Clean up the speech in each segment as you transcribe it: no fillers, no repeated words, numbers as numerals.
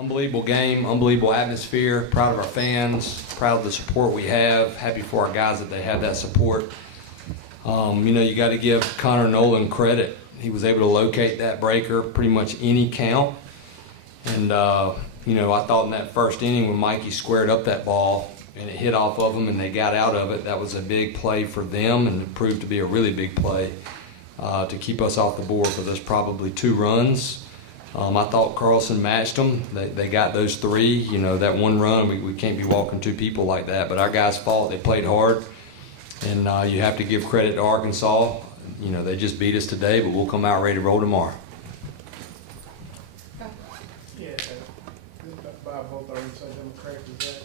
Unbelievable game, unbelievable atmosphere. Proud of our fans, proud of the support we have. Happy for our guys that they have that support. You got to give Connor Nolan credit. He was able to locate that breaker pretty much any count. And, I thought in that first inning when Mikey squared up that ball and it hit off of them and they got out of it, that was a big play for them, and it proved to be a really big play to keep us off the board for those probably 2 runs. I thought Carlson matched them. They got those 3. That 1 run, we can't be walking 2 people like that. But our guys fought. They played hard. And you have to give credit to Arkansas. They just beat us today, but we'll come out ready to roll tomorrow. Yeah, Bob Holt, Arkansas Democrat, is that.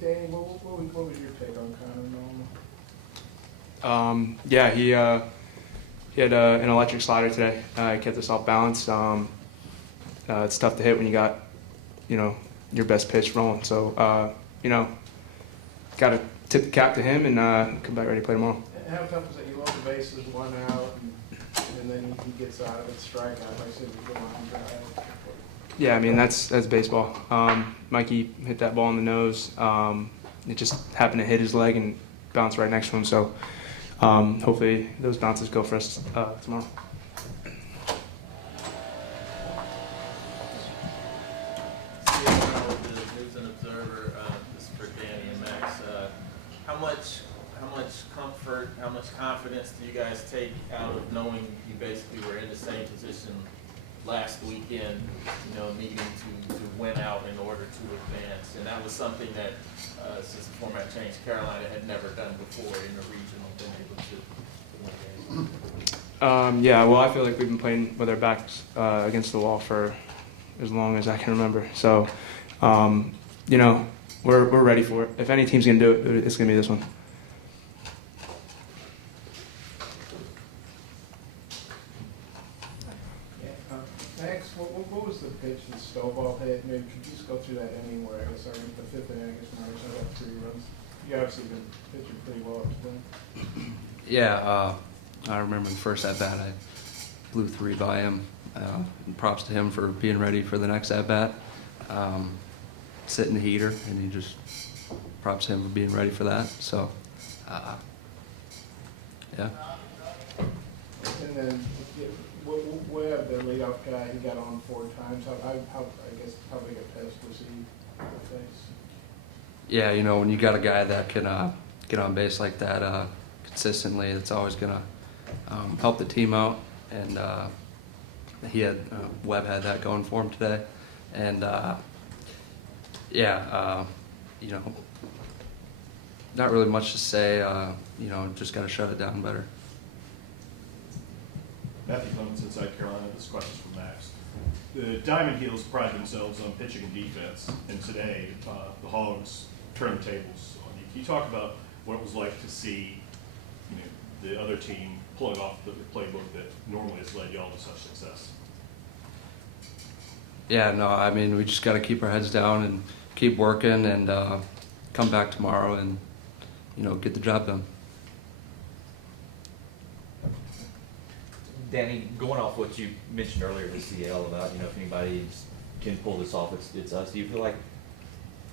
Danny, what was your take on Connor Nolan? Yeah, he had an electric slider today. He kept us off balance. It's tough to hit when you got, your best pitch rolling. So, got to tip the cap to him and come back ready to play tomorrow. And how tough is it? You load the bases, 1 out, and then he gets out of it, strikeout. Like I said, you go on drive. Yeah, I mean, that's baseball. Mikey hit that ball in the nose. It just happened to hit his leg and bounce right next to him. So hopefully those bounces go for us tomorrow. News and Observer, this is for Danny and Max. How much comfort, how much confidence do you guys take out of knowing you basically were in the same position last weekend, needing to win out in order to advance? And that was something that, since the format changed, Carolina had never done before in the regional, been able to win games. Yeah, well, I feel like we've been playing with our backs against the wall for as long as I can remember. So, we're ready for it. If any team's going to do it, it's going to be this one. Max, what was the pitch that Stovall hit? Maybe could you just go through that inning where I guess the 5th inning, I guess Marshall got 3 runs. You obviously been pitching pretty well today. Yeah, I remember the first at bat I blew 3 by him. And props to him for being ready for the next at bat. Sitting the heater, and he just props him for being ready for that. So, yeah. And then Webb, the leadoff guy, he got on 4 times. How big a test was he to face? Yeah, when you got a guy that can get on base like that consistently, it's always gonna help the team out. And Webb had that going for him today. And not really much to say. Just got to shut it down better. Matthew Clemens inside Carolina. This question's from Max. The Diamond Heels pride themselves on pitching and defense, and today the Hogs turned the tables on you. Can you talk about what it was like to see, the other team pulling off the playbook that normally has led y'all to such success? Yeah, no, I mean, we just got to keep our heads down and keep working and come back tomorrow and, get the job done. Danny, going off what you mentioned earlier to CL about, if anybody can pull this off, it's us. Do you feel like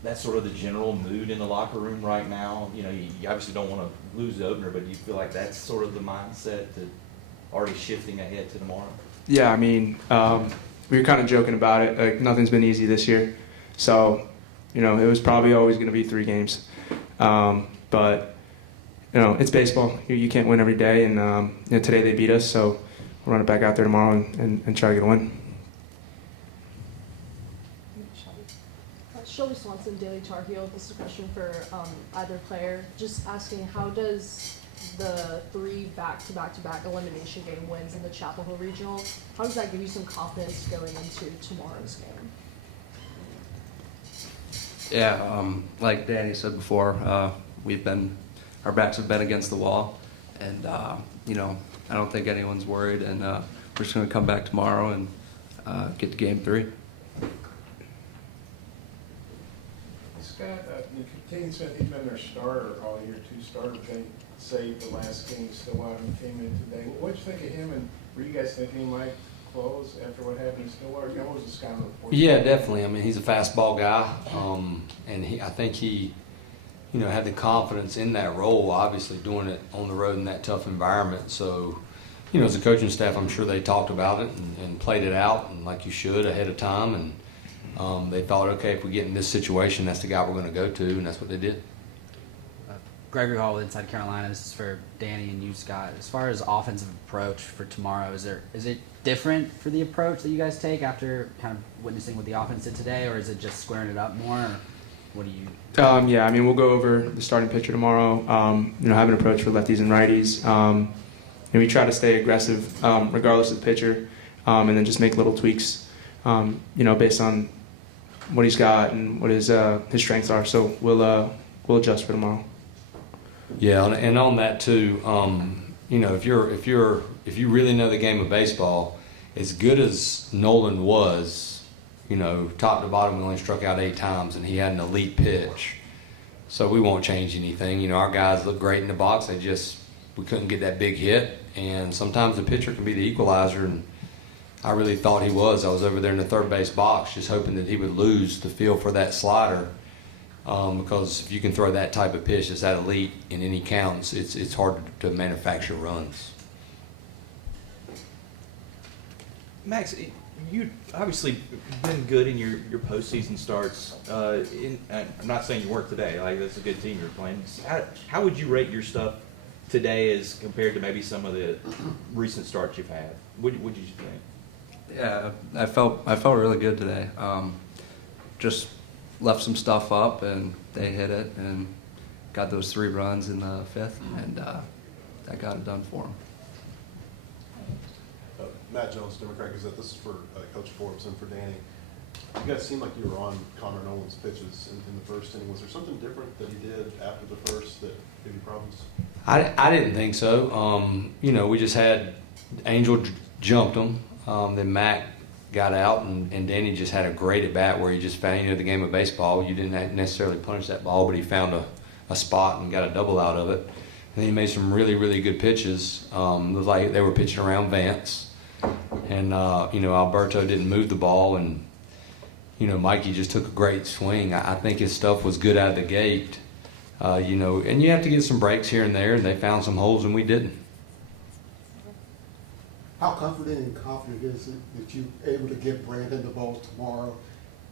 that's sort of the general mood in the locker room right now? You obviously don't want to lose the opener, but do you feel like that's sort of the mindset that already shifting ahead to tomorrow? Yeah, I mean, we were kind of joking about it. Like, nothing's been easy this year. So, it was probably always going to be 3 games. But, it's baseball. You can't win every day. And today they beat us, so we'll run it back out there tomorrow and try to get a win. Shelby Swanson, Daily Tarheels. This is a question for either player. Just asking, how does the 3 back-to-back-to-back elimination game wins in the Chapel Hill Regional, how does that give you some confidence going into tomorrow's game? Yeah, like Danny said before, our backs have been against the wall, and I don't think anyone's worried, and we're just going to come back tomorrow and get to game 3. Scott, Caden Smith, he's been their starter all year, 2 starters. They saved the last game, still out and came in today. What did you think of him, and were you guys thinking he might clothes after what happened in Stillwater? What was the scouting report? Yeah, definitely. I mean, he's a fastball guy, and I think he, had the confidence in that role. Obviously, doing it on the road in that tough environment. So, as a coaching staff, I'm sure they talked about it and played it out, and like you should ahead of time. And they thought, okay, if we get in this situation, that's the guy we're going to go to, and that's what they did. Gregory Hall with Inside Carolina. This is for Danny and you, Scott. As far as offensive approach for tomorrow, is it different for the approach that you guys take after kind of witnessing what the offense did today, or is it just squaring it up more? Or what do you? Yeah, I mean, we'll go over the starting pitcher tomorrow. Have an approach for lefties and righties. And we try to stay aggressive regardless of the pitcher, and then just make little tweaks, based on what he's got and what his strengths are. So we'll adjust for tomorrow. Yeah, and on that too, if you really know the game of baseball, as good as Nolan was, top to bottom, we only struck out 8 times, and he had an elite pitch. So we won't change anything. Our guys look great in the box. We couldn't get that big hit, and sometimes the pitcher can be the equalizer. And I really thought he was. I was over there in the third base box, just hoping that he would lose the feel for that slider. Because if you can throw that type of pitch that's that elite in any counts, it's hard to manufacture runs. Max, you obviously been good in your postseason starts. I'm not saying you weren't today. Like, that's a good team you're playing. How would you rate your stuff today as compared to maybe some of the recent starts you've had? What did you think? Yeah, I felt really good today. Just left some stuff up, and they hit it, and got those 3 runs in the 5th, and that got it done for them. Matt Jones, Democrat Gazette. This is for Coach Forbes and for Danny. You guys seemed like you were on Connor Nolan's pitches in the first inning. Was there something different that he did after the first that gave you problems? I didn't think so. We just had Angel jumped him, then Mac got out, and Danny just had a great at bat where he just found, the game of baseball. You didn't necessarily punish that ball, but he found a spot and got a double out of it. And then he made some really, really good pitches. It was like they were pitching around Vance. And, Alberto didn't move the ball, and, Mikey just took a great swing. I think his stuff was good out of the gate, and you have to get some breaks here and there, and they found some holes and we didn't. How confident and confident is it that you're able to get Brandon the ball tomorrow?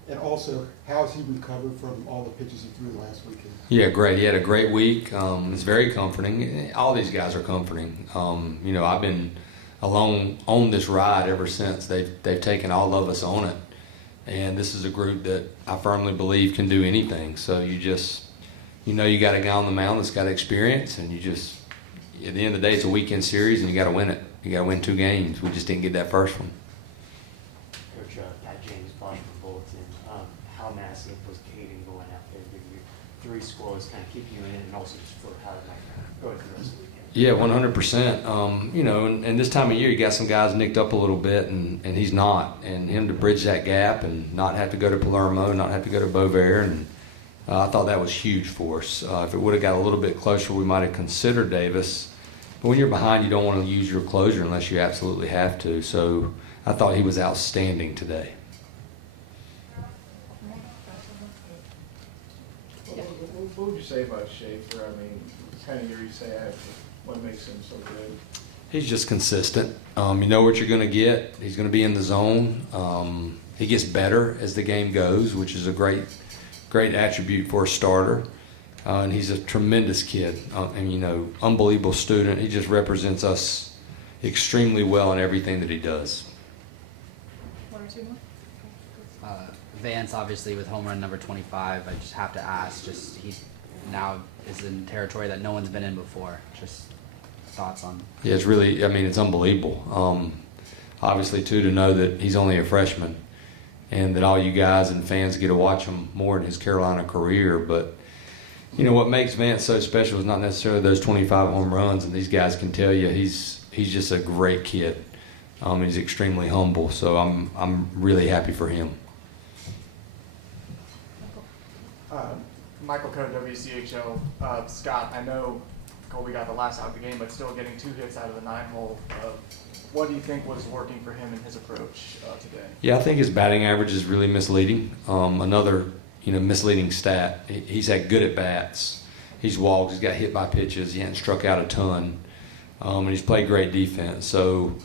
And also, how has he recovered from all the pitches he threw last weekend? Yeah, great. He had a great week. It's very comforting. All these guys are comforting. I've been alone on this ride ever since. They've taken all of us on it. And this is a group that I firmly believe can do anything. So you got a guy on the mound that's got experience, and at the end of the day, it's a weekend series, and you got to win it. You got to win 2 games. We just didn't get that first one. Coach, Pat James, Washington Bulletin. How massive was Caden going out there, giving you 3 scores, kind of keeping you in it, and also just for how it might go through the rest of the weekend? Yeah, 100%. And this time of year, you got some guys nicked up a little bit, and he's not. And him to bridge that gap and not have to go to Palermo, not have to go to Beauvais, and I thought that was huge for us. If it would have got a little bit closer, we might have considered Davis. But when you're behind, you don't want to use your closer unless you absolutely have to. So I thought he was outstanding today. What would you say about Schaefer? I mean, kind of hear you say what makes him so good. He's just consistent. You know what you're going to get. He's going to be in the zone. He gets better as the game goes, which is a great attribute for a starter. And he's a tremendous kid, and unbelievable student. He just represents us extremely well in everything that he does. 1 or 2 more? Vance, obviously, with home run number 25, I just have to ask, he now is in territory that no one's been in before. Just thoughts on? Yeah, it's unbelievable. Obviously, too, to know that he's only a freshman and that all you guys and fans get to watch him more in his Carolina career. But, what makes Vance so special is not necessarily those 25 home runs, and these guys can tell you he's just a great kid. He's extremely humble, so I'm really happy for him. Michael Coe, WCHL. Scott, I know Colby got the last out of the game, but still getting 2 hits out of the 9-hole. What do you think was working for him in his approach today? Yeah, I think his batting average is really misleading. Another, misleading stat. He's had good at bats. He's walked. He's got hit by pitches. He hasn't struck out a ton, and he's played great defense. So,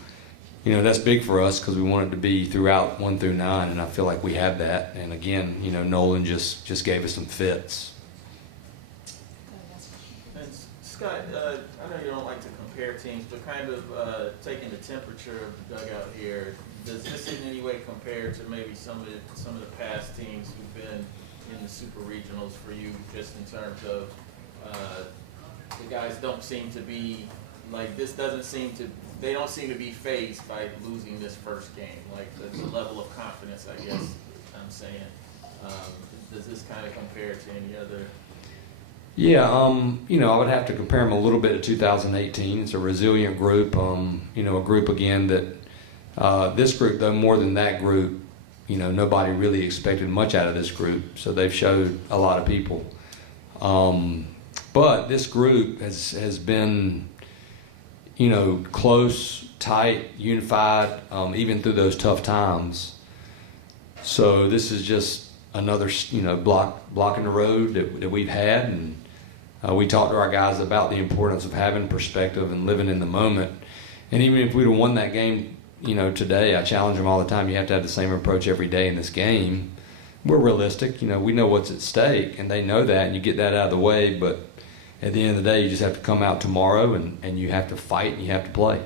that's big for us because we want it to be throughout 1 through 9, and I feel like we have that. And again, Nolan just gave us some fits. And Scott, I know you don't like to compare teams, but kind of taking the temperature of the dugout here, does this in any way compare to maybe some of the past teams who've been in the Super Regionals for you, just in terms of the guys don't seem to be like this they don't seem to be fazed by losing this first game, like the level of confidence, I guess I'm saying. Does this kind of compare to any other? Yeah, I would have to compare them a little bit to 2018. It's a resilient group, a group again that this group, though, more than that group, nobody really expected much out of this group, so they've showed a lot of people. But this group has been, close, tight, unified, even through those tough times. So this is just another, block in the road that we've had, and we talked to our guys about the importance of having perspective and living in the moment. And even if we'd have won that game, today, I challenge them all the time. You have to have the same approach every day in this game. We're realistic, we know what's at stake, and they know that, and you get that out of the way. But at the end of the day, you just have to come out tomorrow and you have to fight and you have to play.